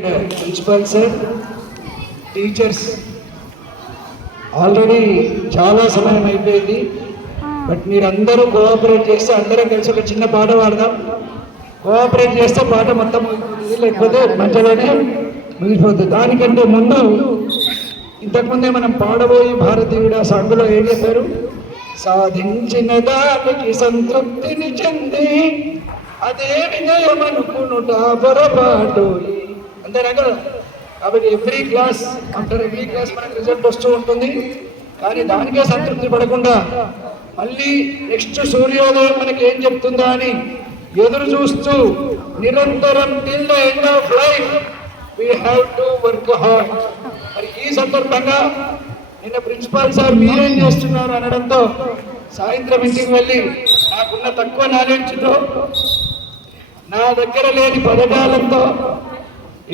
Principal sir, teachers, already చాలా సమయం అయిపోయింది. బట్ మీరందరూ కోఆపరేట్ చేస్తే అందరం కలిసి ఒక చిన్న పాట పాడదాం. కోఆపరేట్ చేస్తే పాట మొత్తం ముగిపోతుంది, లేకపోతే మధ్యలోనే ముగిపోతుంది. దానికంటే ముందు ఇంతకుముందే మనం పాడబోయి భారతీయుడు ఆ సాంగులో ఏం చెప్పారు? సాధించిన దానికి సంతృప్తిని చెంది అదే వినయమనుకునుట పొరపాటు. అంతేనా కదా? కాబట్టి every class after every class మనకు రిజల్ట్ వస్తూ ఉంటుంది. కానీ దానికే సంతృప్తి పడకుండా మళ్ళీ నెక్స్ట్ సూర్యోదయం మనకి ఏం చెప్తుందా అని ఎదురు చూస్తూ నిరంతరం till the end of life we have to work hard. మరి ఈ సందర్భంగా నిన్న ప్రిన్సిపాల్ సార్ మీరేం చేస్తున్నారు అనడంతో సాయంత్రం ఇంటికి వెళ్ళి నాకున్న తక్కువ నాలెడ్జ్తో, నా దగ్గర లేని పథకాలతో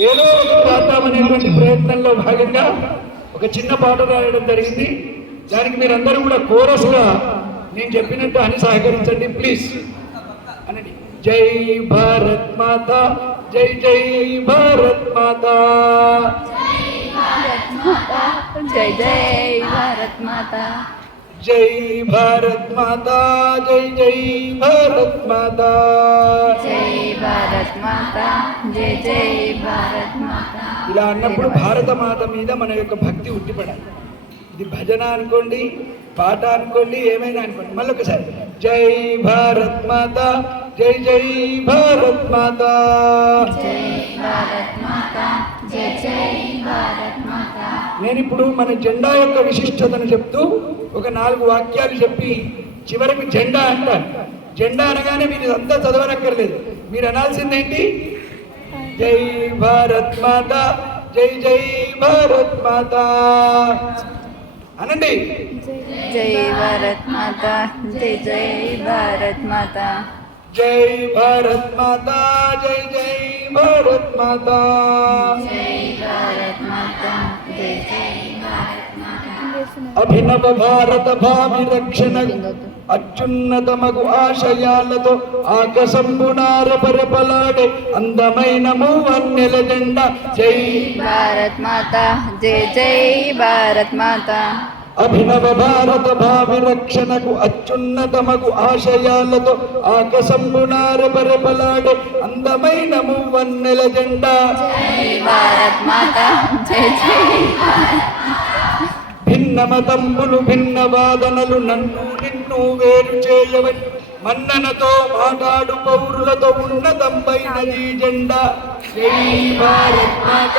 ఏదో రాద్దామనేటువంటి ప్రయత్నంలో భాగంగా ఒక చిన్న పాట రాయడం జరిగింది. దానికి మీరందరూ కూడా కోరస్గా నేను చెప్పినట్టు అని సహకరించండి ప్లీజ్ అనండి. జై భారత్ మాత, జై జై భారత్ మాత, జై జై భారత్ మాత, జై భారత్ మాత, జై జై భారత్ మాత, జై భారత్ మాత, జై జై భారత్ మాత. ఇలా అన్నప్పుడు భారత మాత మీద మన యొక్క భక్తి ఉట్టిపడాలి. ఇది భజన అనుకోండి, పాట అనుకోండి, ఏమైనా అనుకోండి. మళ్ళీ ఒకసారి జై భారత్ మాత, జై జై భారత్ మాత, జై భారత్ మాత, జై జై భారత్ మాత. నేను ఇప్పుడు మన జెండా యొక్క విశిష్టతను చెప్తూ ఒక 4 వాక్యాలు చెప్పి చివరికి జెండా అంటాను. జెండా అనగానే మీరు ఇదంతా చదవనక్కర్లేదు. మీరు అనాల్సిందేంటి? జై భారత్ మాత, జై జై భారత్ మాత అనండి. జై భారత్ మాత, జై జై భారత్ మాత, జై భారత్ మాత, జై జై భారత్ మాత, జై భారత్ మాత, జై జై భారత్ మాత. అభినవ భారత భావి రక్షణ అత్యున్నతమగు ఆశయాలతో ఆకాశంబునార పరపలాడే అందమైన మూవన్నెల జెండా. జై భారత్ మాత, జై జై భారత్ మాత. అభినవ భారత భావి రక్షణకు అత్యున్నతమగు ఆశయాలతో ఆకాశంబునార పరపలాడే అందమైన మూవన్నెల జెండా. జై భారత్ మాత, జై జై భిన్న మతంబులు భిన్న వాదనలు నన్ను నిన్ను వేరు చేయవని మన్ననతో మాట్లాడు పౌరులతో ఉన్నతంపైనది జెండా. జై Bharat Mata.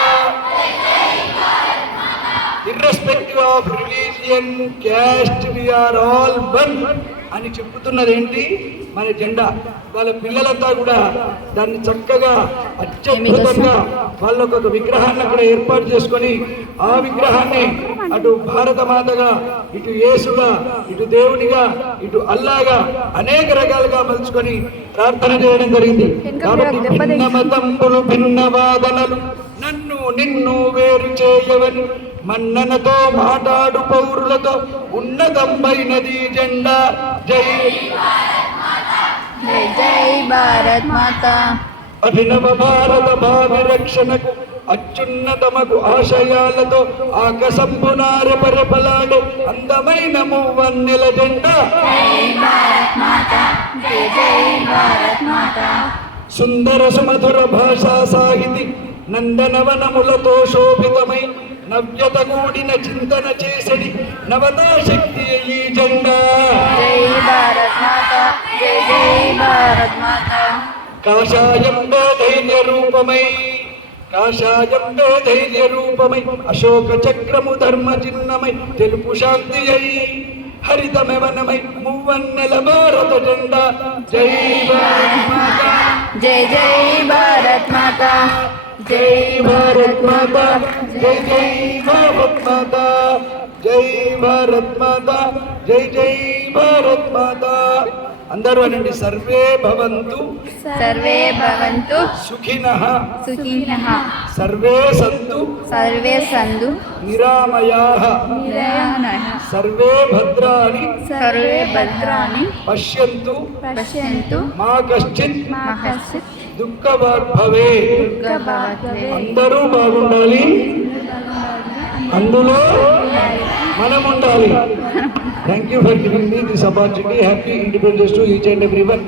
Irrespective of religion, caste, we are all one అని చెప్పుతున్నది ఏంటి? మన జెండా. వాళ్ళ పిల్లలంతా కూడా దాన్ని చక్కగా అత్యద్భుతంగా వాళ్ళొక విగ్రహాన్ని అక్కడ ఏర్పాటు చేసుకొని ఆ విగ్రహాన్ని అటు భారత మాతగా, ఇటు యేసుగా, ఇటు దేవునిగా, ఇటు అల్లాగా అనేక రకాలుగా మలుచుకొని ప్రార్థన చేయడం జరిగింది. కాబట్టి భిన్న మతంబులు భిన్న వాదనలు నన్ను నిన్ను వేరు చేయవని మన్ననతో మాట్లాడు పౌరులతో ఉన్నతంపైనది జెండా. జై జై జై భారత్ మాత. అభినవ భారత భావి రక్షణకు అత్యున్నతమగు ఆశయాలతో ఆకాశంబునార పరపలాడే అందమైన మూవన్నెల జెండా. జై భారత్ మాత, జై జై భారత్ మాత. సుందర సుమధుర భాషా సాహితి నందనవనములతో శోభితమై నవ్యత కూడిన చింతన చేసడి నవతా శక్తి ఈ జెండా. జై భారత్ మాత, జై జై భారత్ మాత. కాషాయంలో ధైర్య రూపమై, కాషాయంలో ధైర్య రూపమై అశోక చక్రము ధర్మ చిహ్నమై తెలుపు శాంతి అయి హరితమెవనమై మూవన్నెల భారత జెండా. జై భారత్ మాత, జై జై భారత్ మాత, జై భారత్ మాత, జై జై భారత్ మాత, జై భారత్ మాత, జై జై భారత్ మాత. అందరూ అనండి. సర్వే భవంతు, సర్వే భవంతు సుఖినః, సుఖినః, సర్వే సంతు సర్వే సంతు నిరామయాః, నిరామయాః, సర్వే భద్రాణి సర్వే భద్రాణి పశ్యంతు పశ్యంతు మా కశ్చిత్ మా కశ్చిత్ దుఃఖభాగ్ భవే. దుఃఖభాగ్భవే. అందరూ బాగుండాలి, అందులో మనం ఉండాలి. Thank you for giving me this opportunity. Happy independence to each and every one.